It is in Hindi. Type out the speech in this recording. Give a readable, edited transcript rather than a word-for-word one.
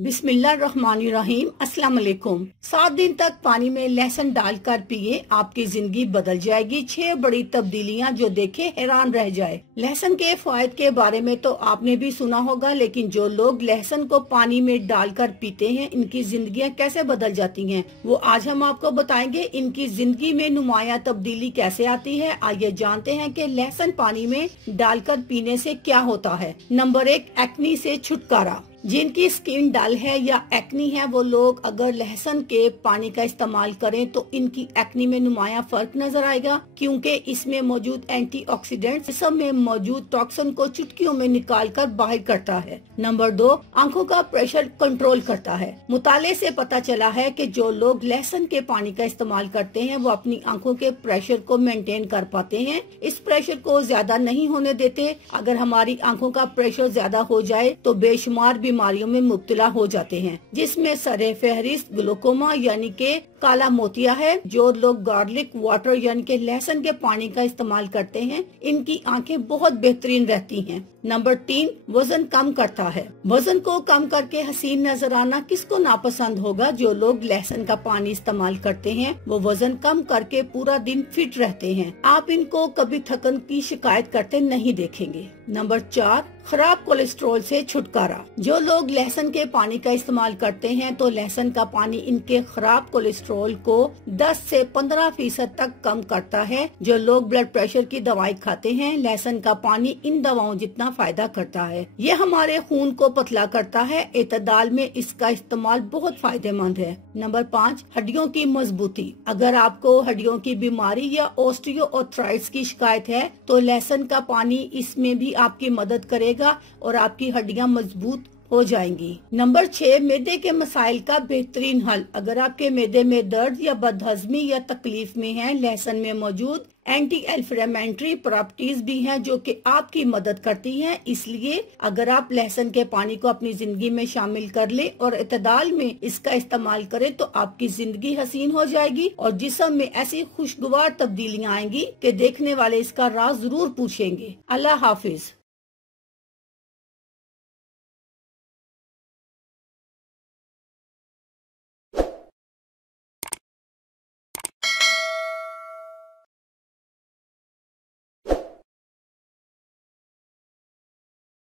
बिस्मिल्लाहिर्रहमानिर्रहीम। अस्सलाम वालेकुम। 7 दिन तक पानी में लहसुन डालकर पिए, आपकी जिंदगी बदल जाएगी। 6 बड़ी तब्दीलियां जो देखे हैरान रह जाए। लहसुन के फायदे के बारे में तो आपने भी सुना होगा, लेकिन जो लोग लहसुन को पानी में डालकर पीते हैं, इनकी जिंदगियां कैसे बदल जाती हैं, वो आज हम आपको बताएंगे। इनकी जिंदगी में नुमाया तब्दीली कैसे आती है, आइए जानते हैं कि लहसुन पानी में डालकर पीने से क्या होता है। नंबर 1, एक्नी से छुटकारा। जिनकी स्किन डल है या एक्नी है, वो लोग अगर लहसुन के पानी का इस्तेमाल करें तो इनकी एक्नी में नुमाया फर्क नजर आएगा, क्योंकि इसमें मौजूद एंटीऑक्सीडेंट जिस्म में मौजूद टॉक्सिन को चुटकियों में निकालकर बाहर करता है। नंबर 2, आंखों का प्रेशर कंट्रोल करता है। मुताले से पता चला है कि जो लोग लहसुन के पानी का इस्तेमाल करते हैं, वो अपनी आंखों के प्रेशर को मेंटेन कर पाते हैं। इस प्रेशर को ज्यादा नहीं होने देते। अगर हमारी आंखों का प्रेशर ज्यादा हो जाए तो बेशुमार बीमारियों में मुब्तला हो जाते हैं, जिसमें सरे फहरिस्त ग्लूकोमा यानी के काला मोतिया है। जो लोग गार्लिक वाटर यानी के लहसुन के पानी का इस्तेमाल करते हैं, इनकी आंखें बहुत बेहतरीन रहती हैं। नंबर 3, वजन कम करता है। वजन को कम करके हसीन नजर आना किसको नापसंद होगा। जो लोग लहसुन का पानी इस्तेमाल करते हैं, वो वजन कम करके पूरा दिन फिट रहते हैं। आप इनको कभी थकन की शिकायत करते नहीं देखेंगे। नंबर 4, खराब कोलेस्ट्रॉल से छुटकारा। जो लोग लहसुन के पानी का इस्तेमाल करते हैं, तो लहसुन का पानी इनके खराब कोलेस्ट्रॉल को 10 से 15% तक कम करता है। जो लोग ब्लड प्रेशर की दवाई खाते हैं, लहसुन का पानी इन दवाओं जितना फायदा करता है। ये हमारे खून को पतला करता है। इतदाल में इसका इस्तेमाल बहुत फायदेमंद है। नंबर 5, हड्डियों की मजबूती। अगर आपको हड्डियों की बीमारी या ऑस्टियोआर्थराइटिस की शिकायत है, तो लहसुन का पानी इसमें भी आपकी मदद करेगा और आपकी हड्डियां मजबूत हो जाएंगी। नंबर 6, मैदे के मसाइल का बेहतरीन हल। अगर आपके मैदे में दर्द या बदहजमी या तकलीफ में है, लहसुन में मौजूद एंटी इन्फ्लेमेटरी प्रॉपर्टीज भी हैं जो कि आपकी मदद करती हैं। इसलिए अगर आप लहसुन के पानी को अपनी जिंदगी में शामिल कर ले और इतदाल में इसका इस्तेमाल करें, तो आपकी जिंदगी हसीन हो जाएगी और जिस्म में ऐसी खुशगवार तब्दीलियां आएंगी कि देखने वाले इसका राज जरूर पूछेंगे। अल्लाह हाफिज।